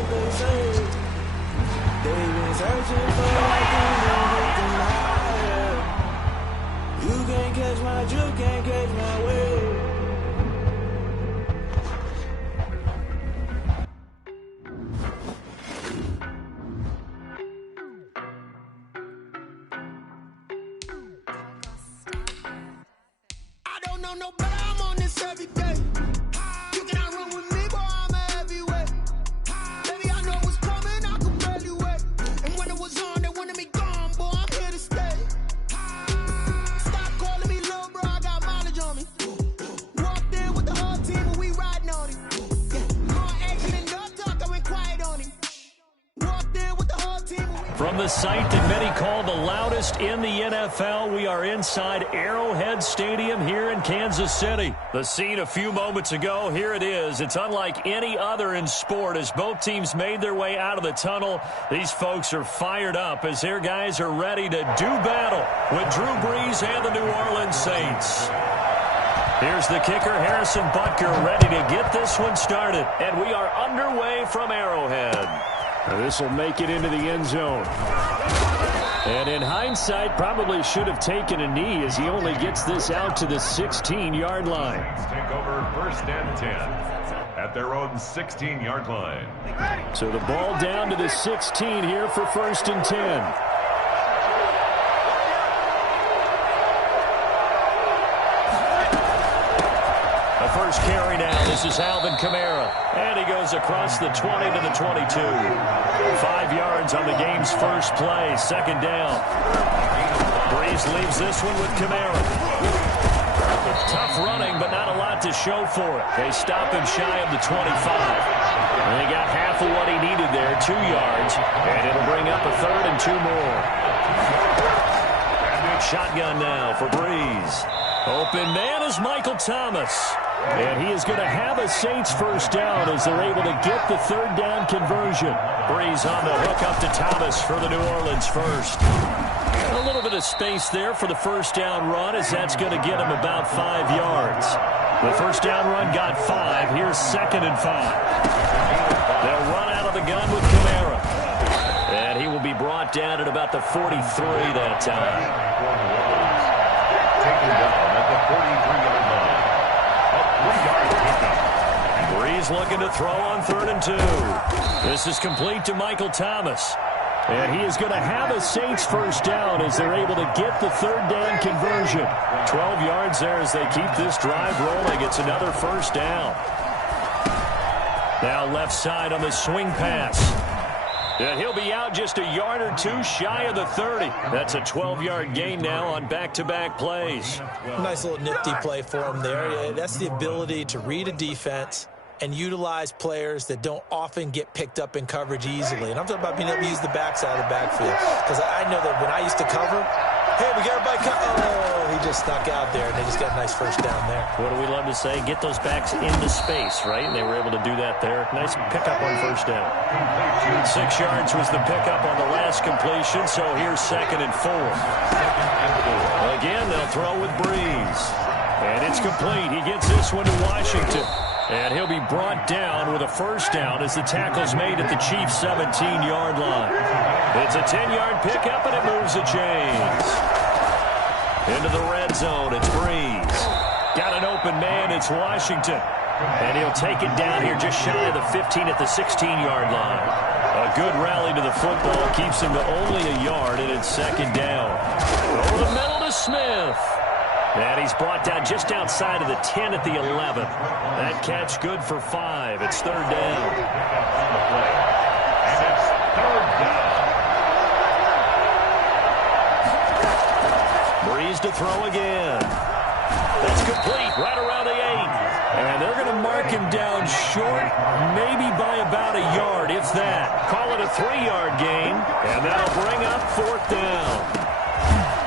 what they say. They've been searching for nothing to get denied. You can't catch my drift, can't catch my wave. No, but I'm on this every day. You cannot run with me, boy, I'm a heavyweight. Baby, I know what's coming, I can barely wait. And when it was on, they wanted me gone, boy, I'm here to stay. Stop calling me little bro, I got mileage on me. Walked in with the whole team and we riding on him. More action and no talk, I went quiet on him. Walked in with the whole team and we... From the site that many call the loudest in the NFL, we are inside Arrowhead Stadium here in Kansas City. The scene a few moments ago, here it is. It's unlike any other in sport as both teams made their way out of the tunnel. These folks are fired up as their guys are ready to do battle with Drew Brees and the New Orleans Saints. Here's the kicker, Harrison Butker, ready to get this one started. And we are underway from Arrowhead. This will make it into the end zone. And in hindsight, probably should have taken a knee as he only gets this out to the 16-yard line. Take over first and 10 at their own 16-yard line. So the ball down to the 16 here for first and 10. First carry now. This is Alvin Kamara. And he goes across the 20 to the 22. 5 yards on the game's first play. Second down. Brees leaves this one with Kamara. Tough running, but not a lot to show for it. They stop him shy of the 25. And they got half of what he needed there, 2 yards. And it'll bring up a third and 2 more. Shotgun now for Brees. Open man is Michael Thomas. And he is going to have a Saints first down as they're able to get the third down conversion. Brees on the hook up to Thomas for the New Orleans first. And a little bit of space there for the first down run as that's going to get him about 5 yards. The first down run got 5. Here's second and 5. They'll run out of the gun with Kamara. And he will be brought down at about the 43 that time. Taken down at the 43-yard line. Brees looking to throw on third and 2. This is complete to Michael Thomas. And he is going to have a Saints first down as they're able to get the third down conversion. 12 yards there as they keep this drive rolling. It's another first down. Now left side on the swing pass. And he'll be out just a yard or 2 shy of the 30. That's a 12-yard gain now on back-to-back plays. Nice little nifty play for him there. That's the ability to read a defense and utilize players that don't often get picked up in coverage easily. And I'm talking about being able to use the backside of the backfield. Because I know that when I used to cover, hey, we got everybody oh, he just snuck out there, and they just got a nice first down there. What do we love to say? Get those backs into space, right? And they were able to do that there. Nice pickup on first down. 6 yards was the pickup on the last completion, so here's second and 4. Again, they'll throw with Brees. And it's complete. He gets this one to Washington. And he'll be brought down with a first down as the tackle's made at the Chiefs' 17-yard line. It's a 10-yard pickup, and it moves the chains. Into the red zone, it's Brees. Got an open man, it's Washington. And he'll take it down here just shy of the 15 at the 16-yard line. A good rally to the football keeps him to only a yard, and it's second down. Over the middle to Smith. And he's brought down just outside of the 10 at the 11. That catch good for 5. It's third down. And it's third down. Brees to throw again. That's complete right around the 8. And they're going to mark him down short, maybe by about a yard, if that. Call it a 3-yard gain, and that'll bring up fourth down.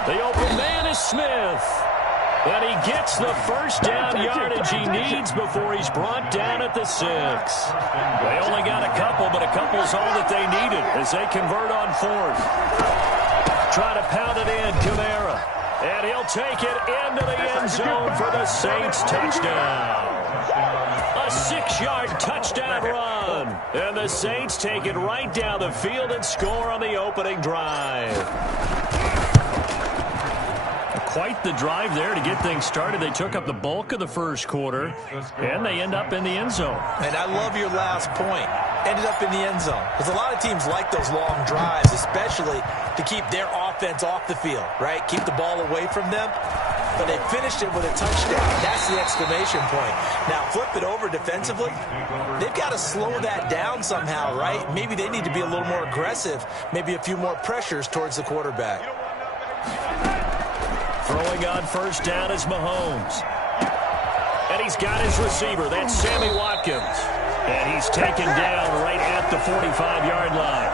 The open man is Smith. And he gets the first down yardage he needs before he's brought down at the 6. They only got a couple, but a couple's all that they needed as they convert on fourth. Try to pound it in, Kamara. And he'll take it into the end zone for the Saints touchdown. A 6-yard touchdown run. And the Saints take it right down the field and score on the opening drive. Quite the drive there to get things started. They took up the bulk of the first quarter, and they end up in the end zone. And I love your last point. Ended up in the end zone. Because a lot of teams like those long drives, especially to keep their offense off the field, right? Keep the ball away from them. But they finished it with a touchdown. That's the exclamation point. Now, flip it over defensively. They've got to slow that down somehow, right? Maybe they need to be a little more aggressive. Maybe a few more pressures towards the quarterback. Throwing on first down is Mahomes. And he's got his receiver. That's Sammy Watkins. And he's taken down right at the 45-yard line.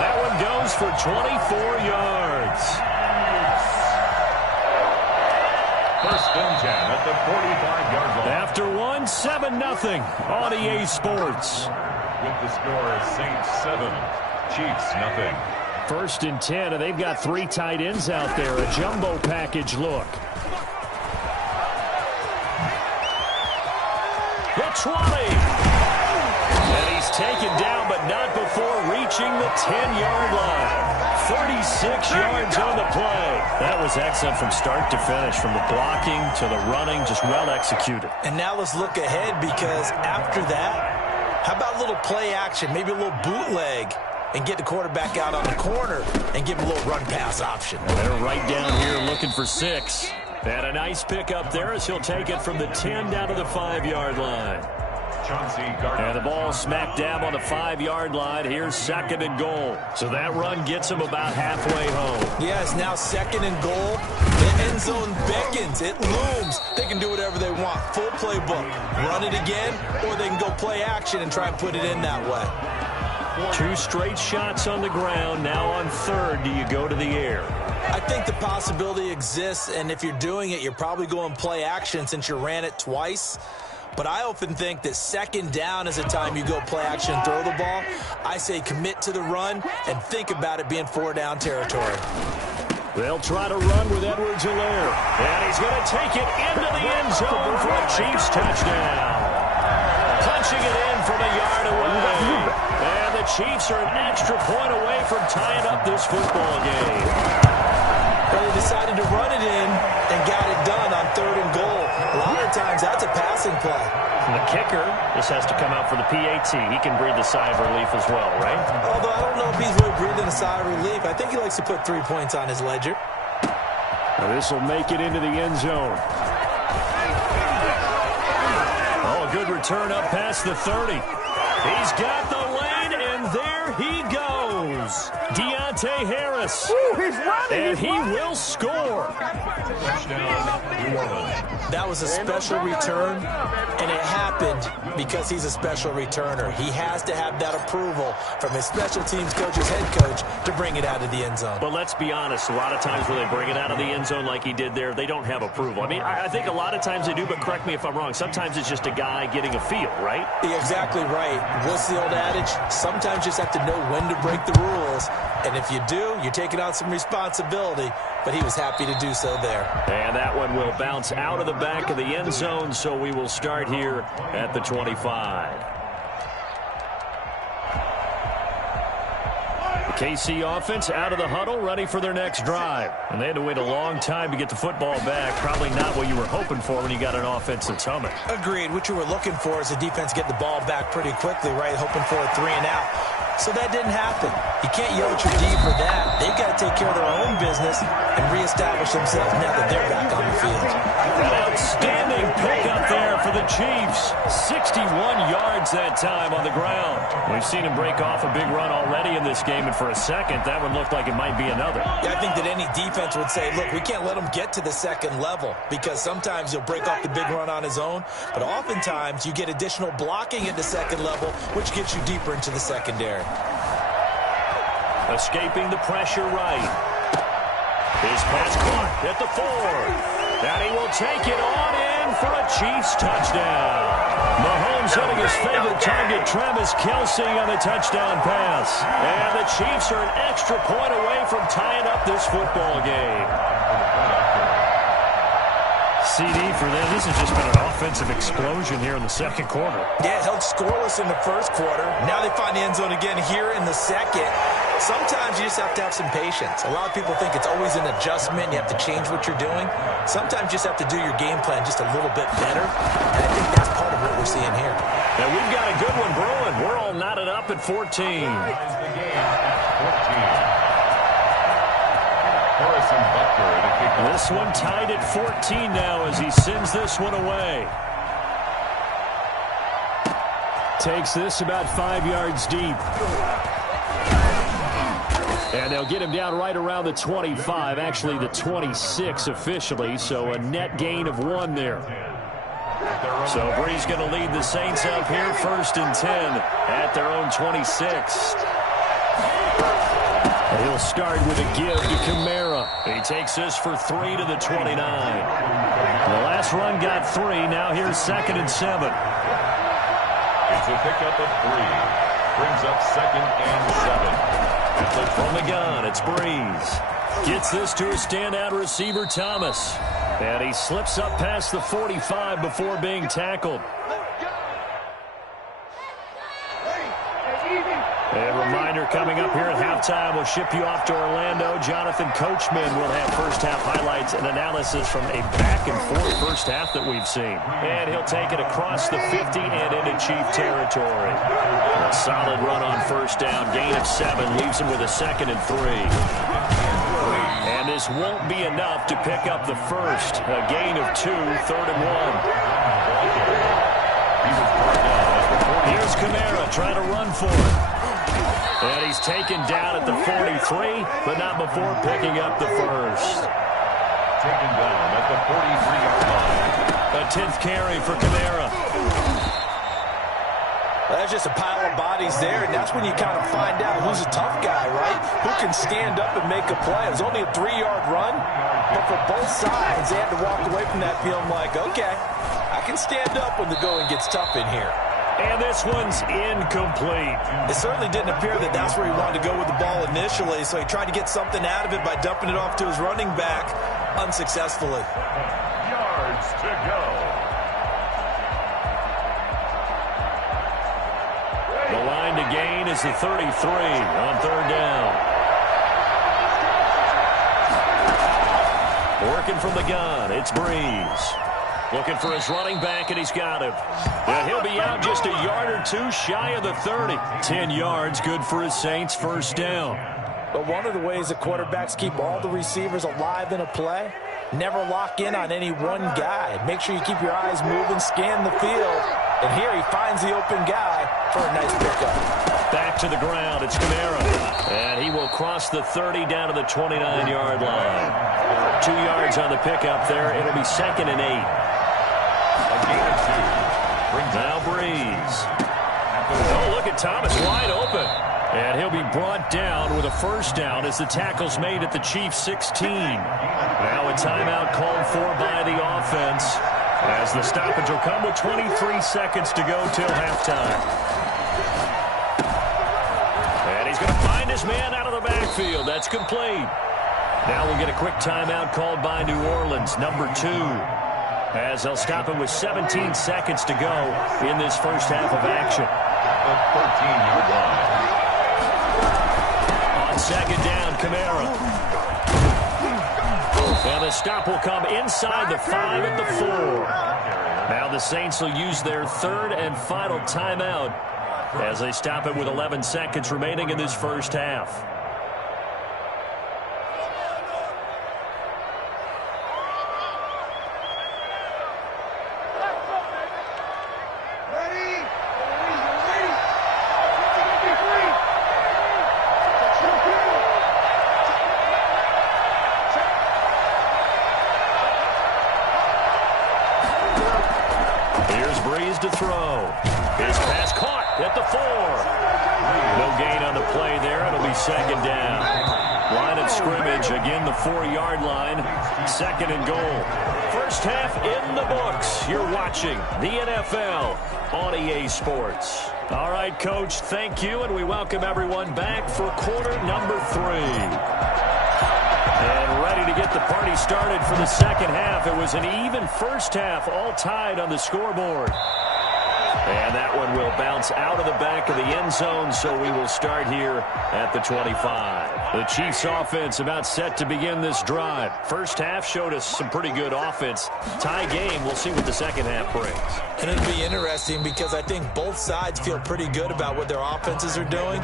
That one goes for 24 yards. First and 10 at the 45-yard line. After one, 7-0 on EA Sports. With the score, Saints 7, Chiefs 0. First and 10, and they've got 3 tight ends out there. A jumbo package look. The 20. And he's taken down, but not before reaching the 10-yard line. 36 yards on the play. That was excellent from start to finish, from the blocking to the running, just well executed. And now let's look ahead, because after that, how about a little play action, maybe a little bootleg, and get the quarterback out on the corner and give him a little run-pass option. And they're right down here looking for 6. And a nice pickup there as he'll take it from the 10 down to the 5-yard line. And the ball smack dab on the 5-yard line. Here's 2nd and goal. So that run gets him about halfway home. Yeah, it's now 2nd and goal. The end zone beckons. It looms. They can do whatever they want. Full playbook. Run it again, or they can go play action and try and put it in that way. 2 straight shots on the ground. Now on 3rd, do you go to the air? I think the possibility exists, and if you're doing it, you're probably going play action since you ran it twice. But I often think that 2nd down is a time you go play action and throw the ball. I say commit to the run and think about it being 4-down territory. They'll try to run with Edwards-Helaire. And he's going to take it into the end zone for a Chiefs touchdown. Punching it in from a yard away. And the Chiefs are an extra point away from tying up this football game. But they decided to run it in and got it done on 3rd and goal. A lot of times that's a passing play. And the kicker, this has to come out for the PAT. He can breathe a sigh of relief as well, right? Although I don't know if he's really breathing a sigh of relief. I think he likes to put 3 points on his ledger. Now this will make it into the end zone. Oh, a good return up past the 30. He's got the lane, and there he goes. Deontay Harris. Ooh, he's running. And he will score. That was a special return, and it happened because he's a special returner. He has to have that approval from his special teams coach's head coach to bring it out of the end zone. But let's be honest, a lot of times when they bring it out of the end zone like he did there, they don't have approval. I mean, I think a lot of times they do, but correct me if I'm wrong. Sometimes it's just a guy getting a feel, right? You're exactly right. What's the old adage? Sometimes you just have to know when to break the rules. And if you do, you're taking on some responsibility. But he was happy to do so there. And that one will bounce out of the back of the end zone, so we will start here at the 25. The KC offense out of the huddle, ready for their next drive. And they had to wait a long time to get the football back. Probably not what you were hoping for when you got an offense that's humming. Agreed. What you were looking for is the defense get the ball back pretty quickly, right? Hoping for a 3 and out. So that didn't happen. You can't yell at your D for that. They've got to take care of their own business and reestablish themselves now that they're back on the field. An outstanding pickup there for the Chiefs. 61 yards that time on the ground. We've seen him break off a big run already in this game, and for a second, that one looked like it might be another. Yeah, I think that any defense would say, look, we can't let him get to the 2nd level, because sometimes he'll break off the big run on his own, but oftentimes you get additional blocking at the 2nd level, which gets you deeper into the secondary. Escaping the pressure right. His pass caught at the 4. And he will take it on in for a Chiefs touchdown. Mahomes hitting his favorite target, Travis Kelce, on the touchdown pass. And the Chiefs are an extra point away from tying up this football game. CD for them. This has just been an offensive explosion here in the second quarter. Yeah, held scoreless in the first quarter. Now they find the end zone again here in the second. Sometimes you just have to have some patience. A lot of people think it's always an adjustment. You have to change what you're doing. Sometimes you just have to do your game plan just a little bit better. And I think that's part of what we're seeing here. And we've got a good one brewing. We're all knotted up at 14. This one tied at 14 now as he sends this one away. Takes this about 5 yards deep. And they'll get him down right around the 25, actually the 26 officially, so a net gain of 1 there. So Bree's going to lead the Saints up here 1st and 10 at their own 26. He'll start with a give to Kamara. He takes this for 3 to the 29. The last run got 3. Now here's 2nd and 7. It's a pickup of 3. Brings up 2nd and 7. From the gun, it's Breeze. Gets this to a standout receiver, Thomas. And he slips up past the 45 before being tackled. A reminder coming up here at halftime, we'll ship you off to Orlando. Jonathan Coachman will have first-half highlights and analysis from a back-and-forth first half that we've seen. And he'll take it across the 50 and into Chief territory. A solid run on first down. Gain of 7 leaves him with a 2nd and 3. And this won't be enough to pick up the first. A gain of 2, 3rd and 1. Here's Kamara trying to run for it. And he's taken down at the 43, but not before picking up the first. Taken down at the 43-yard line. A 10th carry for Kamara. That's just a pile of bodies there, and that's when you kind of find out who's a tough guy, right? Who can stand up and make a play. It was only a 3-yard run, but for both sides, they had to walk away from that field like, okay, I can stand up when the going gets tough in here. And this one's incomplete. It certainly didn't appear that that's where he wanted to go with the ball initially, so he tried to get something out of it by dumping it off to his running back unsuccessfully. Yards to go. The line to gain is the 33 on 3rd down. Working from the gun, it's Breeze. Looking for his running back, and he's got him. And he'll be out just a yard or 2 shy of the 30. 10 yards, good for his Saints, first down. But one of the ways that quarterbacks keep all the receivers alive in a play, never lock in on any one guy. Make sure you keep your eyes moving, scan the field. And here he finds the open guy for a nice pickup. Back to the ground, it's Kamara. And he will cross the 30 down to the 29-yard line. 2 yards on the pickup there. It'll be 2nd and 8. Now Breeze. Oh, look at Thomas wide open. And he'll be brought down with a first down as the tackle's made at the Chiefs' 16. Now a timeout called for by the offense as the stoppage will come with 23 seconds to go till halftime. And he's going to find his man out of the backfield. That's complete. Now we'll get a quick timeout called by New Orleans, number 2. As they'll stop him with 17 seconds to go in this first half of action. The 13-yard line. On 2nd down, Kamara. And the stop will come inside the 5 at the 4. Now the Saints will use their 3rd and final timeout as they stop it with 11 seconds remaining in this first half. To throw. His pass caught at the 4. No gain on the play there. It'll be 2nd down. Line of scrimmage, again the 4-yard line. 2nd and goal. First half in the books. You're watching the NFL on EA Sports. All right, Coach, thank you, and we welcome everyone back for quarter number 3. And ready to get the party started for the second half. It was an even first half, all tied on the scoreboard. And that one will bounce out of the back of the end zone, so we will start here at the 25. The Chiefs offense about set to begin this drive. First half showed us some pretty good offense. Tie game, we'll see what the second half brings. And it'll be interesting because I think both sides feel pretty good about what their offenses are doing.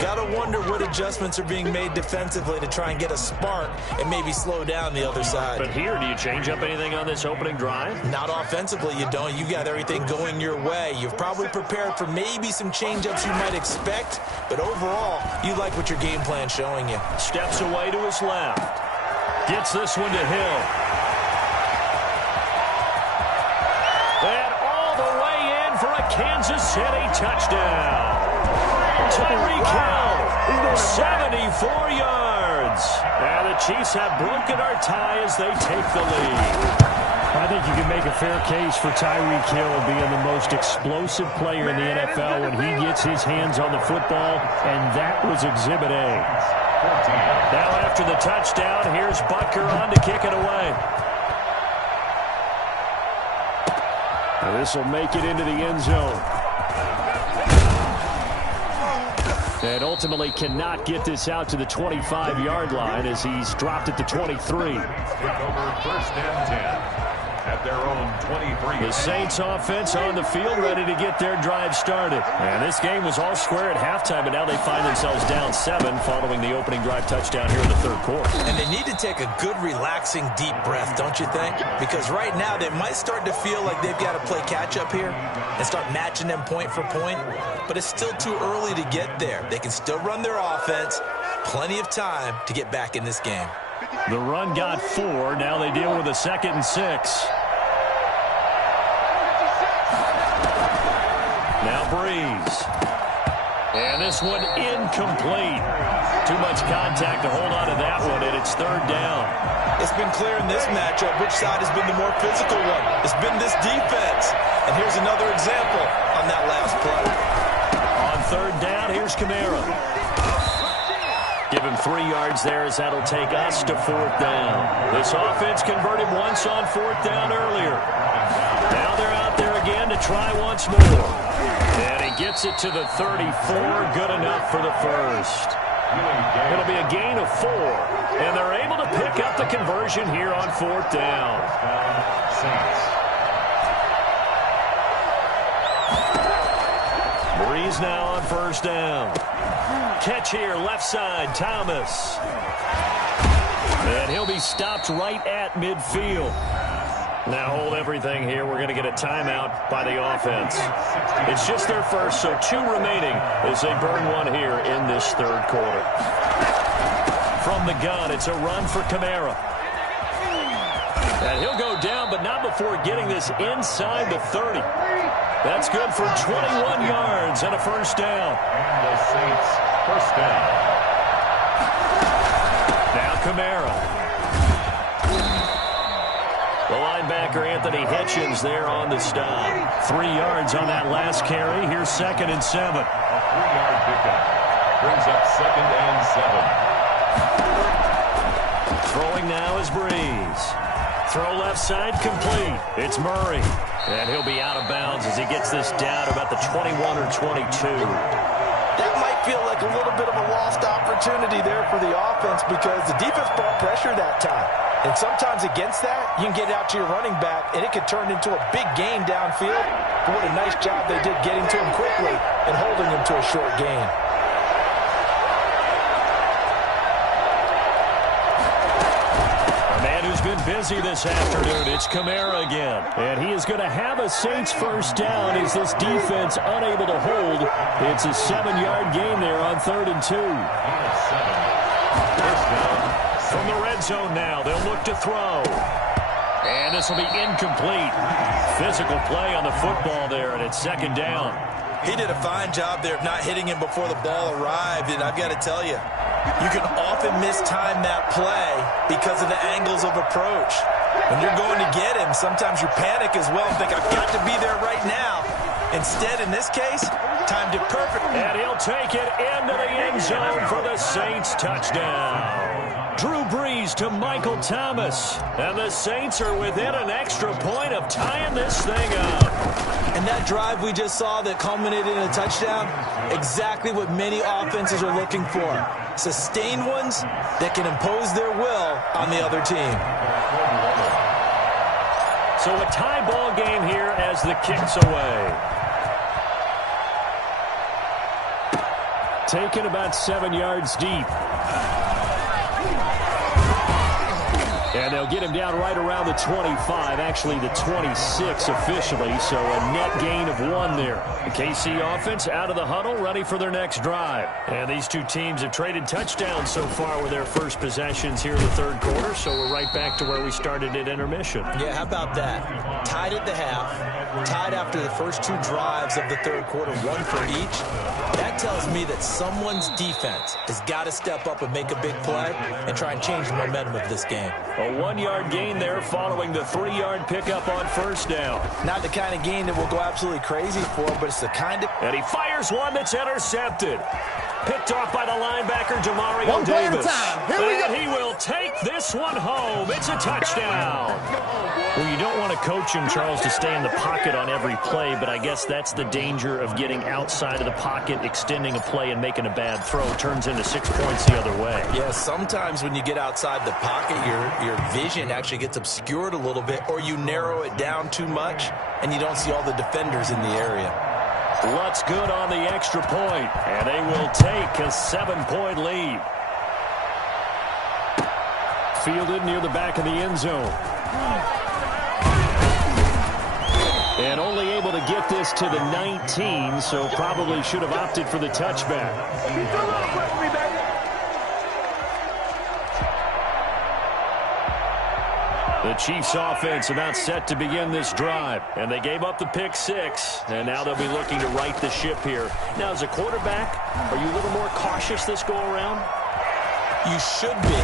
Got to wonder what adjustments are being made defensively to try and get a spark and maybe slow down the other side. But here, do you change up anything on this opening drive? Not offensively, you don't. You got everything going your way. You've probably prepared for maybe some change-ups you might expect, but overall, you like what your game plan's showing you. Steps away to his left. Gets this one to Hill. And all the way in for a Kansas City touchdown. Tyreek Hill, 74 yards. And the Chiefs have broken our tie as they take the lead. I think you can make a fair case for Tyreek Hill being the most explosive player in the NFL when he gets his hands on the football, and that was Exhibit A. Now after the touchdown, here's Butker on to kick it away. Now this will make it into the end zone. And ultimately cannot get this out to the 25-yard line as he's dropped at the 23. Over first and 10. At their own 23. The Saints offense on the field ready to get their drive started. And this game was all square at halftime, but now they find themselves down 7 following the opening drive touchdown here in the third quarter. And they need to take a good, relaxing, deep breath, don't you think? Because right now they might start to feel like they've got to play catch-up here and start matching them point for point. But it's still too early to get there. They can still run their offense. Plenty of time to get back in this game. The run got 4. Now they deal with a 2nd and 6. Now Breeze. And this one incomplete. Too much contact to hold on to that one, and it's third down. It's been clear in this matchup which side has been the more physical one. It's been this defense. And here's another example on that last play. On third down, here's Kamara. Give him 3 yards there as that'll take us to fourth down. This offense converted once on fourth down earlier. Now they're out there again to try once more. And he gets it to the 34. Good enough for the first. It'll be a gain of 4. And they're able to pick up the conversion here on fourth down. Breeze now on first down. Catch here, left side, Thomas. And he'll be stopped right at midfield. Now hold everything here. We're going to get a timeout by the offense. It's just their first, so 2 remaining as they burn one here in this third quarter. From the gun, it's a run for Kamara. And he'll go down, but not before getting this inside the 30. That's good for 21 yards and a first down. And the Saints first down. Now Kamara. The linebacker, Anthony Hitchens, there on the stop. 3 yards on that last carry. Here's 2nd and 7. A 3-yard pickup. Brings up 2nd and 7. Throwing now is Breeze. Throw left side complete. It's Murray. And he'll be out of bounds as he gets this down about the 21 or 22. That might feel like a little bit of a lost opportunity there for the offense because the defense brought pressure that time. And sometimes against that, you can get out to your running back, and it could turn into a big gain downfield. But what a nice job they did getting to him quickly and holding him to a short gain. A man who's been busy this afternoon, it's Kamara again. And he is going to have a Saints first down as this defense unable to hold. It's a 7-yard gain there on 3rd and 2. First down. From the red zone now, they'll look to throw. And this will be incomplete. Physical play on the football there, and it's 2nd down. He did a fine job there of not hitting him before the ball arrived, and I've got to tell you, you can often mistime that play because of the angles of approach. When you're going to get him, sometimes you panic as well and think, I've got to be there right now. Instead, in this case, timed it perfectly. And he'll take it into the end zone for the Saints touchdown. Drew Brees to Michael Thomas. And the Saints are within an extra point of tying this thing up. And that drive we just saw that culminated in a touchdown, exactly what many offenses are looking for. Sustained ones that can impose their will on the other team. So a tie ball game here as the kick's away. Taken about 7 yards deep. And they'll get him down right around the 25, actually the 26 officially, so a net gain of 1 there. The KC offense out of the huddle, ready for their next drive. And these two teams have traded touchdowns so far with their first possessions here in the third quarter, so we're right back to where we started at intermission. Yeah, how about that? Tied at the half, tied after the first 2 drives of the third quarter, 1 for each. That tells me that someone's defense has got to step up and make a big play and try and change the momentum of this game. A 1-yard gain there following the 3-yard pickup on first down. Not the kind of gain that we'll go absolutely crazy for, but it's the kind of... And he fires one that's intercepted. Picked off by the linebacker, Demario Davis. And he will take this one home. It's a touchdown. Well, you don't want to coach him, Charles, to stay in the pocket on every play, but I guess that's the danger of getting outside of the pocket, extending a play, and making a bad throw. Turns into 6 points the other way. Yeah, sometimes when you get outside the pocket, your vision actually gets obscured a little bit, or you narrow it down too much, and you don't see all the defenders in the area. Lutt's good on the extra point, and they will take a 7-point lead. Fielded near the back of the end zone. And only able to get this to the 19, so probably should have opted for the touchback. The Chiefs offense about set to begin this drive, and they gave up the pick 6, and now they'll be looking to right the ship here. Now, as a quarterback, are you a little more cautious this go around? You should be,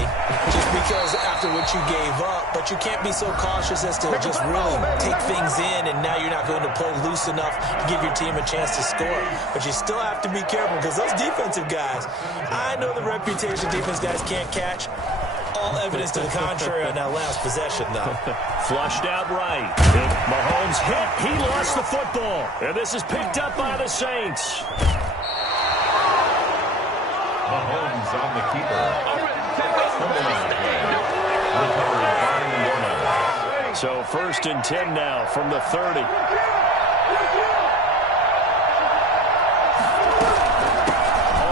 just because after what you gave up, but you can't be so cautious as to just really take things in, and now you're not going to play loose enough to give your team a chance to score. But you still have to be careful, because those defensive guys, I know the reputation defense guys can't catch. All evidence to the contrary on that last possession, though. Flushed out right. Mahomes hit. He lost the football. And this is picked up by the Saints. Mahomes on the keeper. Recovered by Warner. So 1st and 10 now from the 30.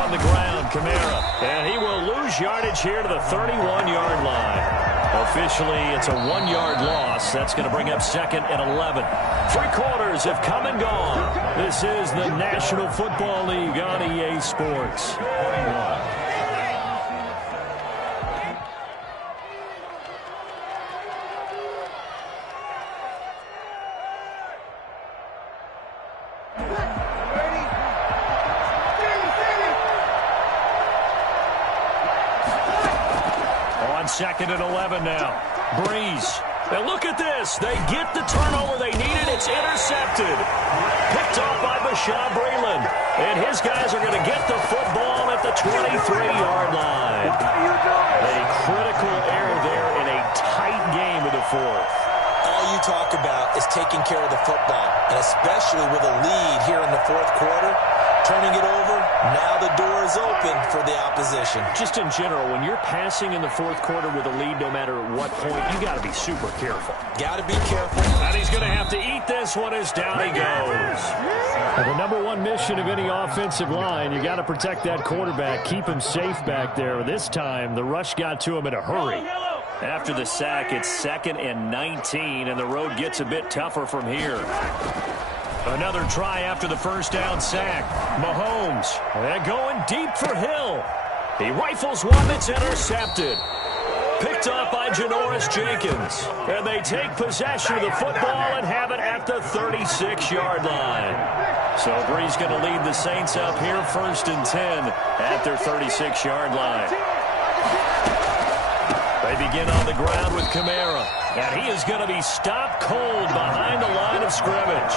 On the ground, Kamara. And he will lose yardage here to the 31-yard line. Officially, it's a 1-yard loss. That's going to bring up 2nd and 11. 3 quarters have come and gone. This is the National Football League on EA Sports. 21. On 2nd and 11 now. Breeze. And look at this. They get the turnover they needed. It's intercepted. Picked off by Bashaud Breeland. And his guys are going to get the football at the 23-yard line. A critical error there in a tight game of the 4th. All you talk about is taking care of the football, and especially with a lead here in the 4th quarter, turning it over, now the door is open for the opposition. Just in general, when you're passing in the 4th quarter with a lead, no matter at what point, you got to be super careful. Got to be careful. And he's going to have to eat this one as down he goes. Well, the number 1 mission of any offensive line, you got to protect that quarterback, keep him safe back there. This time, the rush got to him in a hurry. After the sack, it's 2nd and 19, and the road gets a bit tougher from here. Another try after the first down sack. Mahomes, and going deep for Hill. He rifles one that's intercepted. Picked off by Janoris Jenkins. And they take possession of the football and have it at the 36-yard line. So Bree's going to lead the Saints up here 1st and 10 at their 36-yard line. They begin on the ground with Kamara. And he is going to be stopped cold behind the line of scrimmage.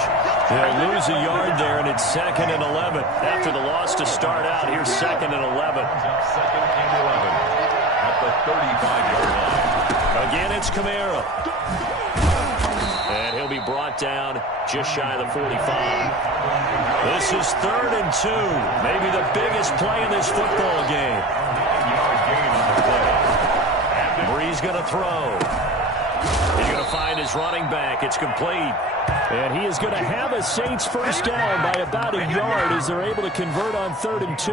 They'll lose a yard there, and it's 2nd and 11. After the loss to start out, here's 2nd and 11. 2nd and 11. at the 35-yard line. Again, it's Kamara. And he'll be brought down just shy of the 45. This is 3rd and 2. Maybe the biggest play in this football game. 7-yard gain on the play. Brees going to throw. He's going to find his running back. It's complete. And he is going to have a Saints first down by about a yard as they're able to convert on 3rd and 2.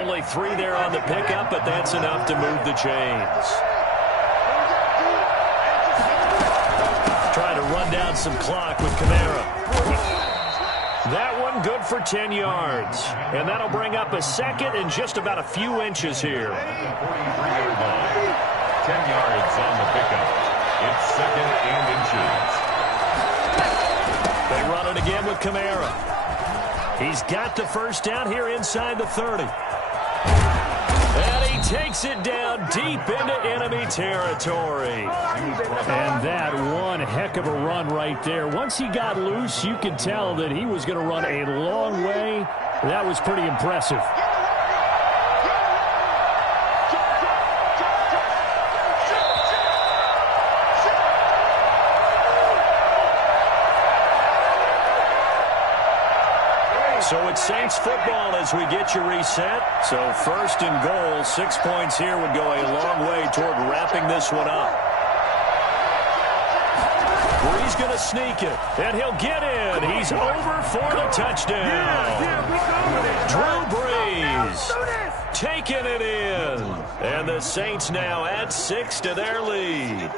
Only 3 there on the pickup, but that's enough to move the chains. Trying to run down some clock with Kamara. That one good for 10 yards. And that'll bring up a second and just about a few inches here. 43-yard line. 10 yards on the pickup. It's 2nd and inches. They run it again with Kamara. He's got the first down here inside the 30. And he takes it down deep into enemy territory. And that one heck of a run right there. Once he got loose, you could tell that he was going to run a long way. That was pretty impressive. So it's Saints football as we get you reset. So 1st and goal, 6 points here would go a long way toward wrapping this one up. Brees going to sneak it, and he'll get in. He's over for the touchdown. Drew Brees taking it in. And the Saints now add 6 to their lead.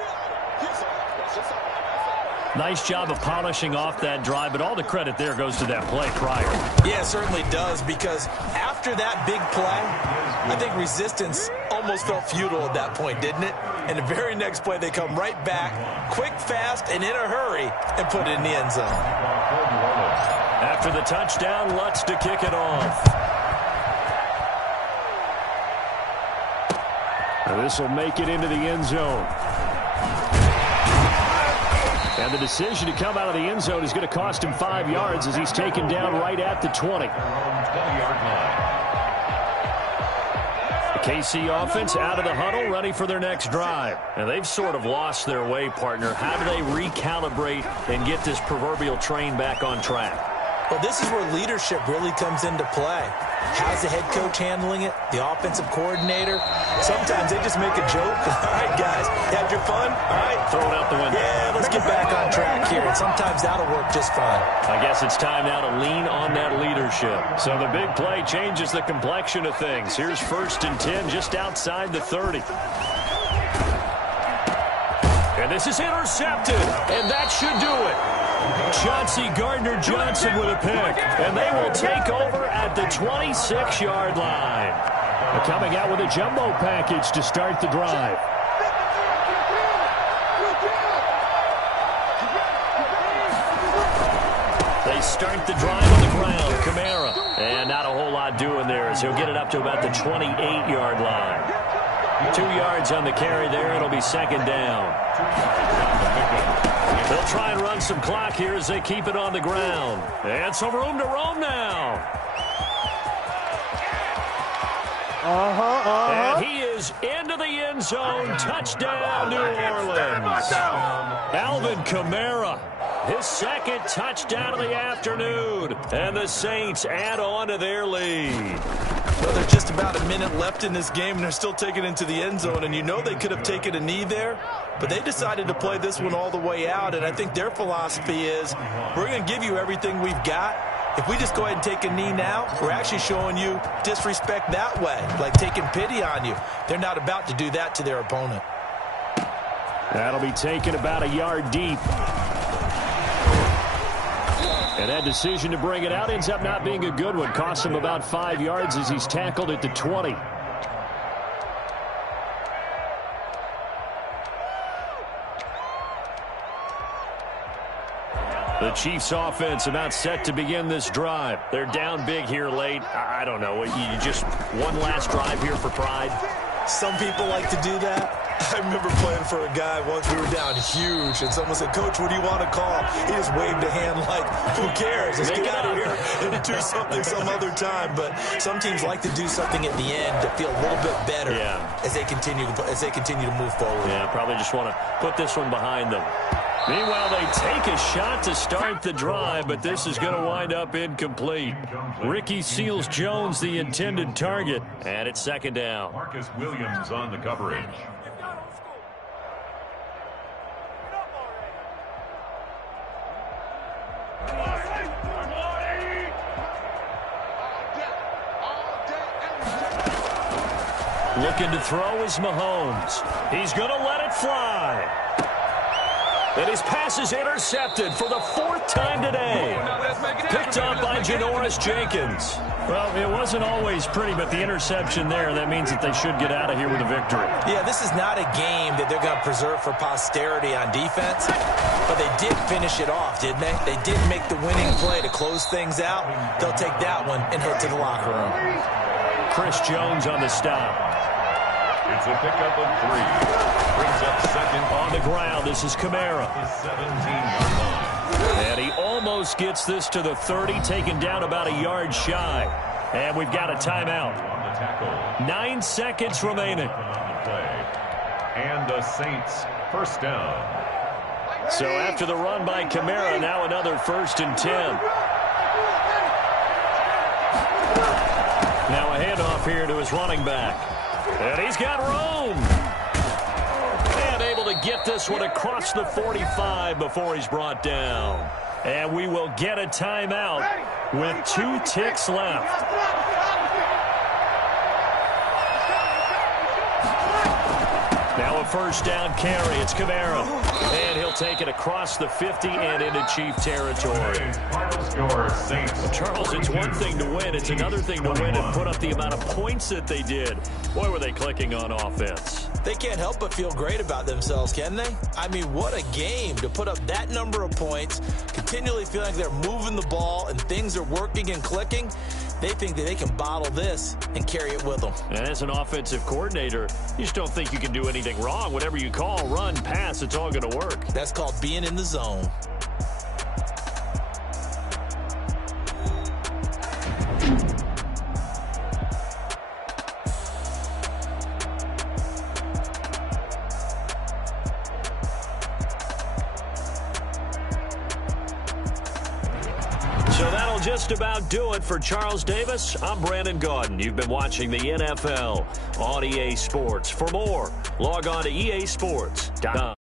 Nice job of polishing off that drive, but all the credit there goes to that play prior. Yeah, it certainly does, because after that big play, I think resistance almost felt futile at that point, didn't it? And the very next play, they come right back, quick, fast, and in a hurry, and put it in the end zone. After the touchdown, Lutz to kick it off. Now this will make it into the end zone. And the decision to come out of the end zone is going to cost him 5 yards as he's taken down right at the 20. 20-yard line. The KC offense out of the huddle, ready for their next drive. And they've sort of lost their way, partner. How do they recalibrate and get this proverbial train back on track? Well, this is where leadership really comes into play. How's the head coach handling it? The offensive coordinator? Sometimes they just make a joke. All right, guys, had your fun? All right. Throw it out the window. Yeah, let's get back on track here. And sometimes that'll work just fine. I guess it's time now to lean on that leadership. So the big play changes the complexion of things. Here's 1st and 10 just outside the 30. And this is intercepted, and that should do it. Chauncey Gardner-Johnson with a pick, and they will take over at the 26-yard line. They're coming out with a jumbo package to start the drive. They start the drive on the ground. Kamara, and not a whole lot doing there as he'll get it up to about the 28-yard line. 2 yards on the carry there. It'll be 2nd down. They'll try and run some clock here as they keep it on the ground. And some room to roam now. And he is into the end zone. Touchdown, New Orleans. Alvin Kamara, his 2nd touchdown of the afternoon. And the Saints add on to their lead. Well, there's just about a minute left in this game, and they're still taking it into the end zone. And you know they could have taken a knee there, but they decided to play this one all the way out. And I think their philosophy is, we're going to give you everything we've got. If we just go ahead and take a knee now, we're actually showing you disrespect that way, like taking pity on you. They're not about to do that to their opponent. That'll be taken about a yard deep. And that decision to bring it out ends up not being a good one. Costs him about 5 yards as he's tackled at the 20. The Chiefs offense about set to begin this drive. They're down big here late. I don't know. You just one last drive here for pride. Some people like to do that. I remember playing for a guy once. We were down huge, and someone said, "Coach, what do you want to call?" He just waved a hand like, "Who cares? Let's get out of here and do something some other time." But some teams like to do something at the end to feel a little bit better as they continue to move forward. Yeah, probably just want to put this one behind them. Meanwhile, they take a shot to start the drive, but this is going to wind up incomplete. Ricky Seals-Jones, the intended target, and it's second down. Marcus Williams on the coverage. Looking to throw is Mahomes. He's going to let it fly. And his pass is intercepted for the fourth time today. Picked up by Janoris Jenkins. Well, it wasn't always pretty, but the interception there, that means that they should get out of here with a victory. Yeah, this is not a game that they're going to preserve for posterity on defense, but they did finish it off, didn't they? They did make the winning play to close things out. They'll take that one and head to the locker room. Chris Jones on the stop. It's a pickup of 3. Brings up second. On the ground, this is Kamara. The 17-yard line. And he almost gets this to the 30, taken down about a yard shy. And we've got a timeout. On the tackle. 9 seconds remaining. On the play. And the Saints first down. So after the run by Kamara, now another 1st and 10. Now a handoff here to his running back. And he's got room. And able to get this one across the 45 before he's brought down. And we will get a timeout with 2 ticks left. Now a first down carry. It's Kamara. And he'll take it across the 50 and into Chief territory. Final score, Saints. Well, Charles, it's one thing to win. It's another thing to win and put up the amount of points that they did. Boy, were they clicking on offense. They can't help but feel great about themselves, can they? I mean, what a game to put up that number of points, continually feeling like they're moving the ball and things are working and clicking. They think that they can bottle this and carry it with them. And as an offensive coordinator, you just don't think you can do anything wrong. Whatever you call, run, pass, it's all going to work. That's called being in the zone. So that'll just about do it for Charles Davis. I'm Brandon Gaudin. You've been watching the NFL on EA Sports. For more, log on to easports.com.